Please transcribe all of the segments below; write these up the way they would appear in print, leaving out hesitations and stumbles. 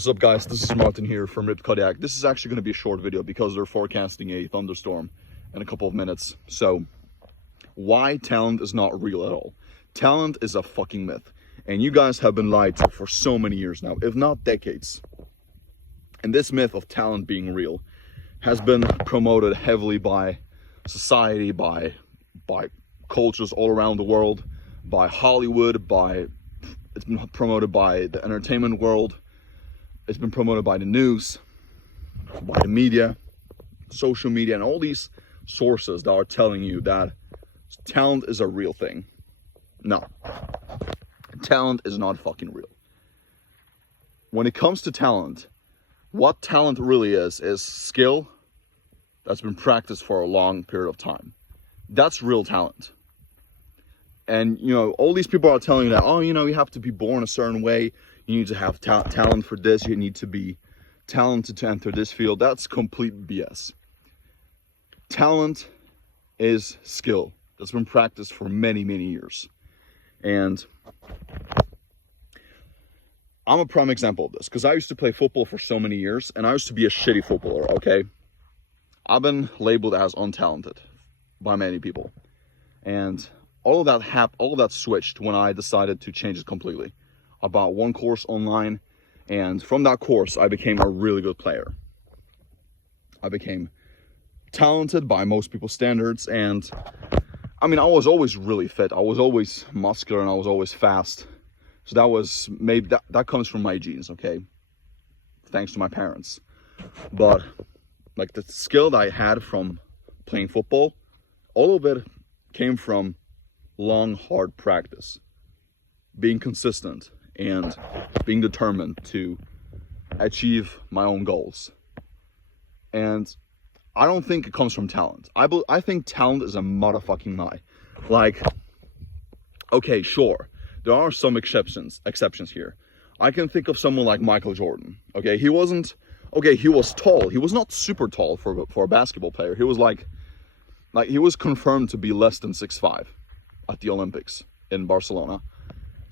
What's up, guys? This is Martin here from Ripped Kodiak. This is actually going to be a short video because they're forecasting a thunderstorm in a couple of minutes. So, why talent is not real at all? Talent is a fucking myth. And you guys have been lied to for so many years now, if not decades. And this myth of talent being real has been promoted heavily by society, by cultures all around the world, by Hollywood, it's been promoted by the entertainment world. It's been promoted by the news, by the media, social media, and all these sources that are telling you that talent is a real thing. No. Talent is not fucking real. When it comes to talent, what talent really is skill that's been practiced for a long period of time. That's real talent. And, you know, all these people are telling you that, oh, you know, you have to be born a certain way. You need to have talent for this. You need to be talented to enter this field. That's complete BS. Talent is skill that's been practiced for many, many years. And I'm a prime example of this because I used to play football for so many years and I used to be a shitty footballer, okay? I've been labeled as untalented by many people. And all of that switched when I decided to change it completely. I bought one course online, and from that course, I became a really good player. I became talented by most people's standards, and I mean, I was always really fit. I was always muscular, and I was always fast. So that was, maybe that comes from my genes, okay? Thanks to my parents. But like the skill that I had from playing football, all of it came from long, hard practice, being consistent, and being determined to achieve my own goals. And I don't think it comes from talent. I think talent is a motherfucking lie. Like, okay, sure, there are some exceptions here. I can think of someone like Michael Jordan. Okay, he was tall. He was not super tall for a basketball player. He was like he was confirmed to be less than 6'5" at the Olympics in Barcelona.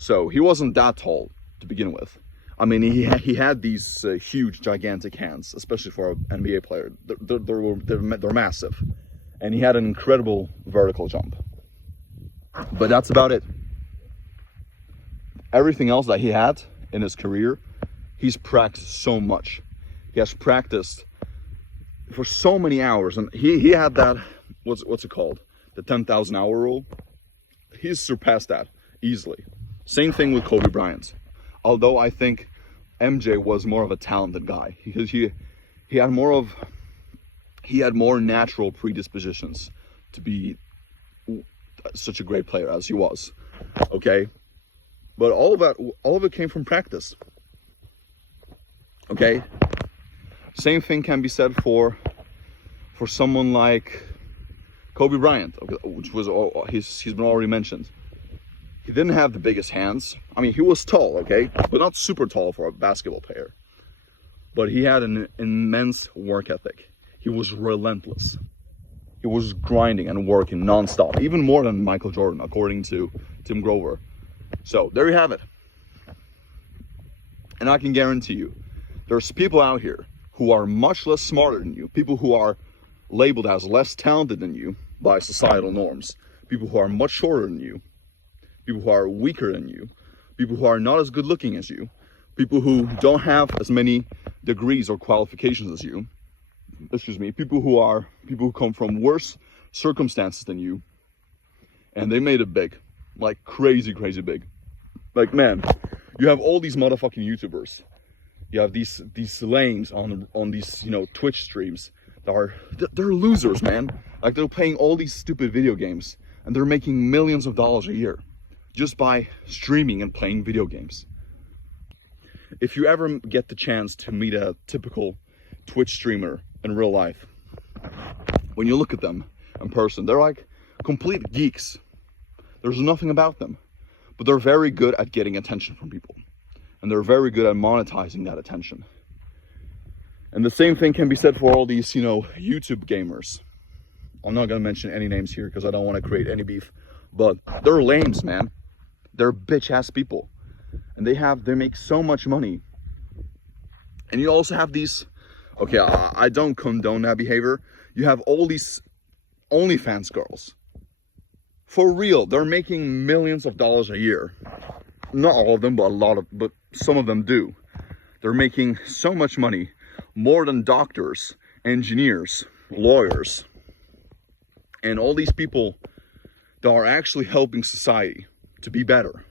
So he wasn't that tall to begin with. I mean, he had these huge, gigantic hands, especially for an NBA player. They're massive, and he had an incredible vertical jump. But that's about it. Everything else that he had in his career, he's practiced so much. He has practiced for so many hours, and he had that. What's it called? The 10,000 hour rule. He's surpassed that easily. Same thing with Kobe Bryant. Although I think MJ was more of a talented guy because he had more natural predispositions to be such a great player as he was. Okay? But all of it came from practice. Okay? Same thing can be said for someone like Kobe Bryant, which was he's been already mentioned. He didn't have the biggest hands. I mean, he was tall, okay, but not super tall for a basketball player. But he had an immense work ethic. He was relentless. He was grinding and working nonstop, even more than Michael Jordan, according to Tim Grover. So there you have it. And I can guarantee you, there's people out here who are much less smarter than you, people who are labeled as less talented than you by societal norms, people who are much shorter than you, people who are weaker than you, people who are not as good looking as you, people who don't have as many degrees or qualifications as you, people who come from worse circumstances than you, and they made it big, like crazy big. Like, man, you have all these motherfucking YouTubers, you have these lames on these, you know, Twitch streams that they're losers, man. Like, they're playing all these stupid video games and they're making millions of dollars a year just by streaming and playing video games. If you ever get the chance to meet a typical Twitch streamer in real life, when you look at them in person, they're like complete geeks. There's nothing about them, but they're very good at getting attention from people, and they're very good at monetizing that attention. And the same thing can be said for all these, you know, YouTube gamers. I'm not gonna mention any names here because I don't want to create any beef, but they're lames, man. They're bitch ass people, and they make so much money And you also have these, okay, I don't condone that behavior. You have all these OnlyFans girls. For real, they're making millions of dollars a year. Not all of them, but some of them do. They're making so much money, more than doctors, engineers, lawyers, and all these people that are actually helping society to be better.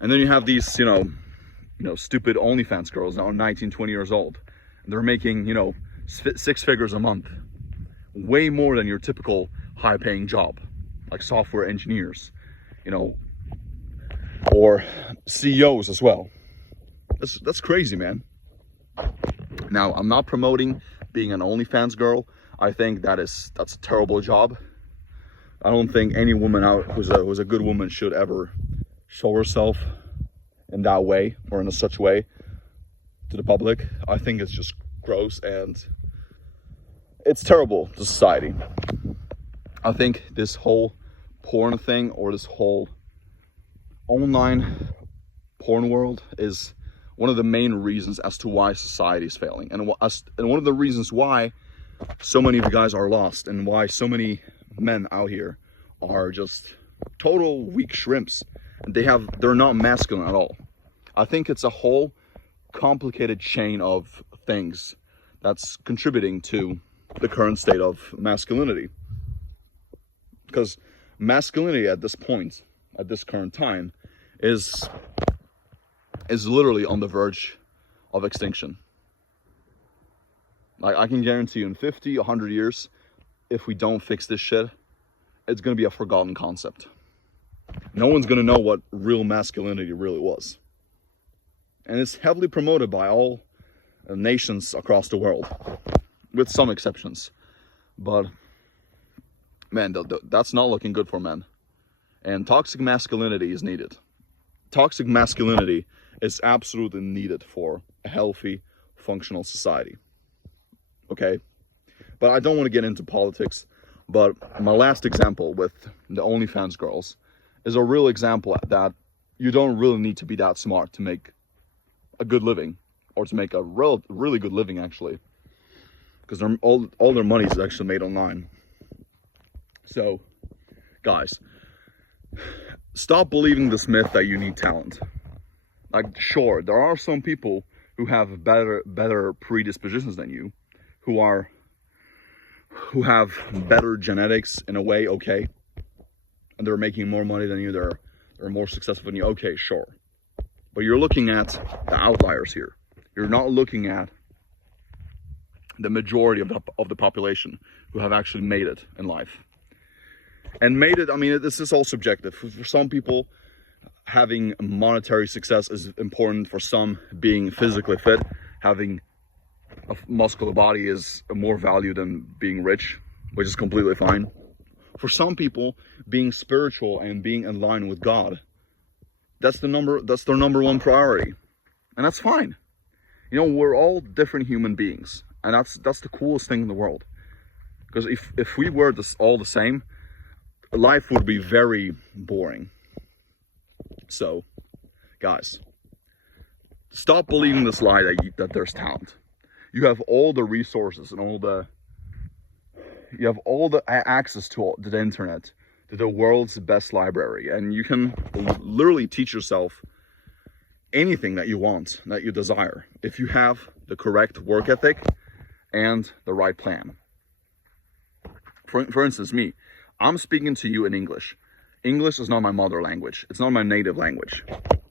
And then you have these, you know, stupid OnlyFans girls now 19, 20 years old. And they're making, you know, 6 figures a month. Way more than your typical high-paying job, like software engineers, you know, or CEOs as well. That's crazy, man. Now, I'm not promoting being an OnlyFans girl. I think that's a terrible job. I don't think any woman out who's a good woman should ever show herself in that way or in such way to the public. I think it's just gross and it's terrible to society. I think this whole porn thing, or this whole online porn world, is one of the main reasons as to why society is failing, and one of the reasons why so many of you guys are lost, and why so many men out here are just total weak shrimps, and they're not masculine at all. I think it's a whole complicated chain of things that's contributing to the current state of masculinity. Because masculinity at this point, at this current time, is literally on the verge of extinction. Like, I can guarantee you in 50, 100 years, if we don't fix this shit, it's going to be a forgotten concept. No one's going to know what real masculinity really was. And it's heavily promoted by all nations across the world, with some exceptions. But, man, that's not looking good for men. And toxic masculinity is needed. Toxic masculinity is absolutely needed for a healthy, functional society. Okay? But I don't want to get into politics. But my last example with the OnlyFans girls is a real example that you don't really need to be that smart to make a good living, or to make a really good living, actually, because all their money is actually made online. So, guys, stop believing this myth that you need talent. Like, sure, there are some people who have better predispositions than you, who have better genetics in a way, okay, and they're making more money than you, they're more successful than you, okay, sure. But you're looking at the outliers here. You're not looking at the majority of the population who have actually made it in life. And made it, I mean, this is all subjective. For some people, having monetary success is important. For some, being physically fit, having a muscular body is more value than being rich, which is completely fine. For some people, being spiritual and being in line with God, that's their number one priority. And that's fine. You know, we're all different human beings. And that's the coolest thing in the world. Because if we were all the same, life would be very boring. So, guys, stop believing this lie that there's talent. You have all the resources and you have all the access to the internet, to the world's best library, and you can literally teach yourself anything that you want, that you desire, if you have the correct work ethic and the right plan. For instance, me, I'm speaking to you in English. English is not my mother language. It's not my native language.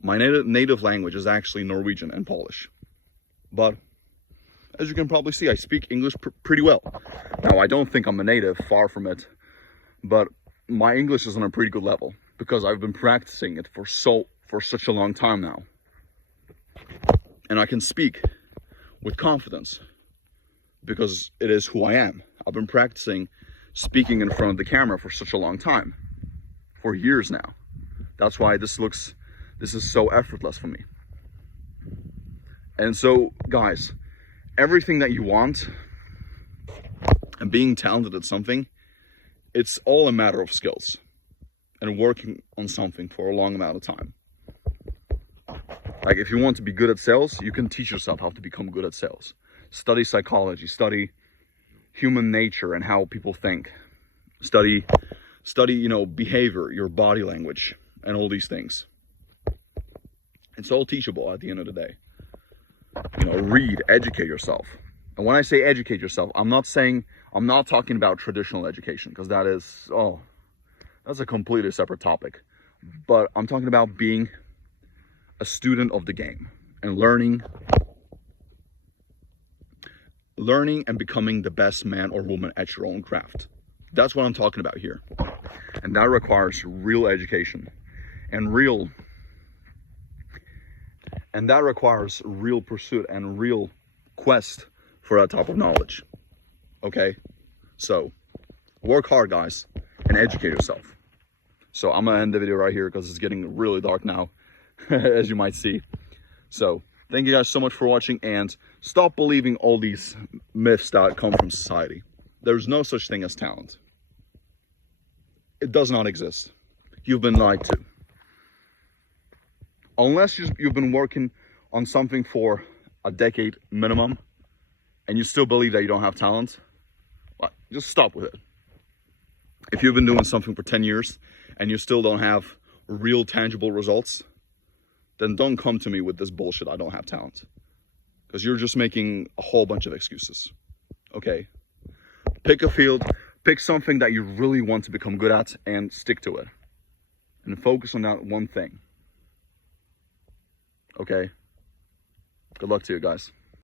My native language is actually Norwegian and Polish. But as you can probably see, I speak English pretty well. Now, I don't think I'm a native, far from it, but my English is on a pretty good level because I've been practicing it for such a long time now. And I can speak with confidence because it is who I am. I've been practicing speaking in front of the camera for such a long time, for years now. That's why this is so effortless for me. And so, guys, everything that you want and being talented at something, it's all a matter of skills and working on something for a long amount of time. Like, if you want to be good at sales, you can teach yourself how to become good at sales. Study psychology, study human nature and how people think. Study, you know, behavior, your body language, and all these things. It's all teachable at the end of the day. You know, read, educate yourself. And when I say educate yourself, I'm not talking about traditional education, because that's a completely separate topic. But I'm talking about being a student of the game and learning and becoming the best man or woman at your own craft. That's what I'm talking about here. And that requires real education and that requires real pursuit and real quest for that type of knowledge. Okay? So, work hard, guys, and educate yourself. So, I'm gonna end the video right here because it's getting really dark now, as you might see. So, thank you guys so much for watching, and stop believing all these myths that come from society. There's no such thing as talent. It does not exist. You've been lied to. Unless you've been working on something for a decade minimum, and you still believe that you don't have talent, well, just stop with it. If you've been doing something for 10 years and you still don't have real tangible results, then don't come to me with this bullshit, I don't have talent. Because you're just making a whole bunch of excuses. Okay? Pick a field, pick something that you really want to become good at, and stick to it. And focus on that one thing. Okay? Good luck to you guys.